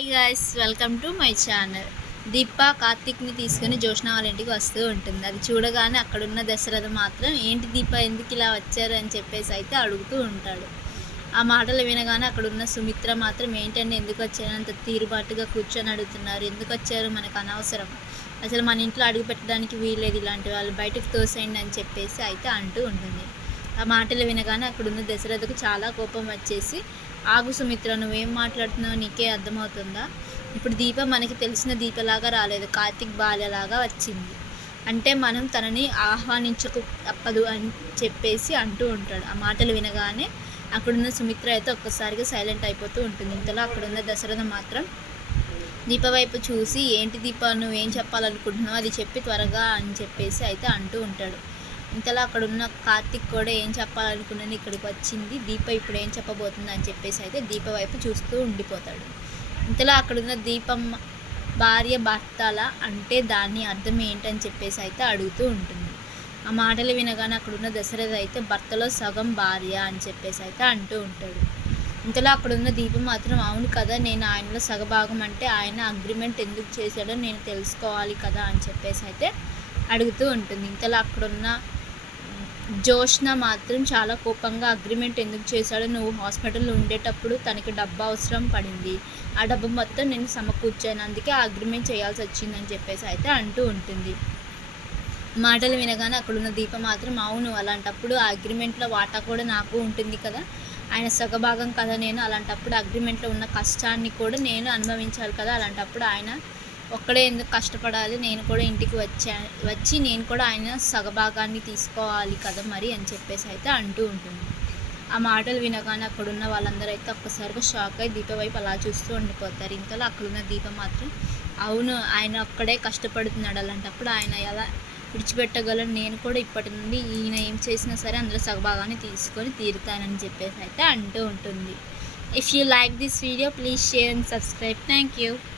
Hi guys, welcome to my channel. Deepa కార్తిక్ని తీసుకుని జోష్న వాళ్ళ ఇంటికి వస్తూ ఉంటుంది. అది చూడగానే అక్కడున్న దశరథ మాత్రం ఏంటి దీప ఎందుకు ఇలా వచ్చారు అని చెప్పేసి అయితే అడుగుతూ ఉంటాడు. ఆ మాటలు వినగానే అక్కడున్న సుమిత్ర మాత్రం ఏంటంటే ఎందుకు వచ్చారు అంత తీరుబాటుగా కూర్చొని అడుగుతున్నారు, ఎందుకు వచ్చారు, మనకు అనవసరం, అసలు మన ఇంట్లో అడుగు పెట్టడానికి వీల్లేదు, ఇలాంటి వాళ్ళు బయటకు తోసేయండి అని చెప్పేసి అయితే అంటూ ఉంటుంది. ఆ మాటలు వినగానే అక్కడున్న దశరథకు చాలా కోపం వచ్చేసి, ఆగు సుమిత్ర, నువ్వేం మాట్లాడుతున్నావు, నీకే అర్థమవుతుందా? ఇప్పుడు దీప మనకి తెలిసిన దీపలాగా రాలేదు, కార్తిక్ బాల్యలాగా వచ్చింది, అంటే మనం తనని ఆహ్వానించకు తప్పదు అని చెప్పేసి అంటూ ఉంటాడు. ఆ మాటలు వినగానే అక్కడున్న సుమిత్ర అయితే ఒక్కసారిగా సైలెంట్ అయిపోతూ ఉంటుంది. ఇంతలో అక్కడున్న దశరథ మాత్రం దీప వైపు చూసి, ఏంటి దీప, నువ్వేం చెప్పాలనుకుంటున్నావు, అది చెప్పి త్వరగా అని చెప్పేసి అయితే అంటూ ఉంటాడు. ఇంతలో అక్కడున్న కార్తిక్ కూడా ఏం చెప్పాలనుకున్నాను ఇక్కడికి వచ్చింది, దీప ఇప్పుడు ఏం చెప్పబోతుంది అని చెప్పేసి అయితే దీప వైపు చూస్తూ ఉండిపోతాడు. ఇంతలో అక్కడున్న దీపం భార్య భర్తల అంటే దాని అర్థం ఏంటని చెప్పేసి అయితే అడుగుతూ ఉంటుంది. ఆ మాటలు వినగానే అక్కడున్న దశరథ అయితే భర్తలో సగం భార్య అని చెప్పేసి అయితే అంటూ ఉంటాడు. ఇంతలో అక్కడున్న దీపం మాత్రం, అవును కదా, నేను ఆయనలో సగభాగం, అంటే ఆయన అగ్రిమెంట్ ఎందుకు చేశాడో నేను తెలుసుకోవాలి కదా అని చెప్పేసి అయితే అడుగుతూ ఉంటుంది. ఇంతలో అక్కడున్న జోష్న మాత్రం చాలా కోపంగా, అగ్రిమెంట్ ఎందుకు చేశాడో, నువ్వు హాస్పిటల్లో ఉండేటప్పుడు తనకి డబ్బు అవసరం పడింది, ఆ డబ్బు మొత్తం నేను సమకూర్చాను, అందుకే ఆ అగ్రిమెంట్ చేయాల్సి వచ్చిందని చెప్పేసి అయితే అంటూ ఉంటుంది. మాటలు వినగానే అక్కడున్న దీప మాత్రం, అవును, అలాంటప్పుడు ఆ అగ్రిమెంట్లో వాటా కూడా నాకు ఉంటుంది కదా, ఆయన సగభాగం కదా నేను, అలాంటప్పుడు అగ్రిమెంట్లో ఉన్న కష్టాన్ని కూడా నేను అనుభవించాలి కదా, అలాంటప్పుడు ఆయన ఒక్కడే ఎందుకు కష్టపడాలి, నేను కూడా ఇంటికి వచ్చి నేను కూడా ఆయన సగభాగాన్ని తీసుకోవాలి కదా మరి అని చెప్పేసి అయితే అంటూ ఉంటుంది. ఆ మాటలు వినగానే అక్కడున్న వాళ్ళందరూ అయితే ఒక్కసారిగా షాక్ అయ్యి దీప వైపు అలా చూస్తూ ఉండిపోతారు. ఇంతలో అక్కడున్న దీప మాత్రం, అవును, ఆయన ఒక్కడే కష్టపడుతున్నాడు, అలాంటప్పుడు ఆయన ఎలా విడిచిపెట్టగలను, నేను కూడా ఇప్పటి నుండి ఈయన ఏం చేసినా సరే అందులో సగభాగాన్ని తీసుకొని తీరుతానని చెప్పేసి అయితే అంటూ ఉంటుంది. If you like this video please share and subscribe. Thank you.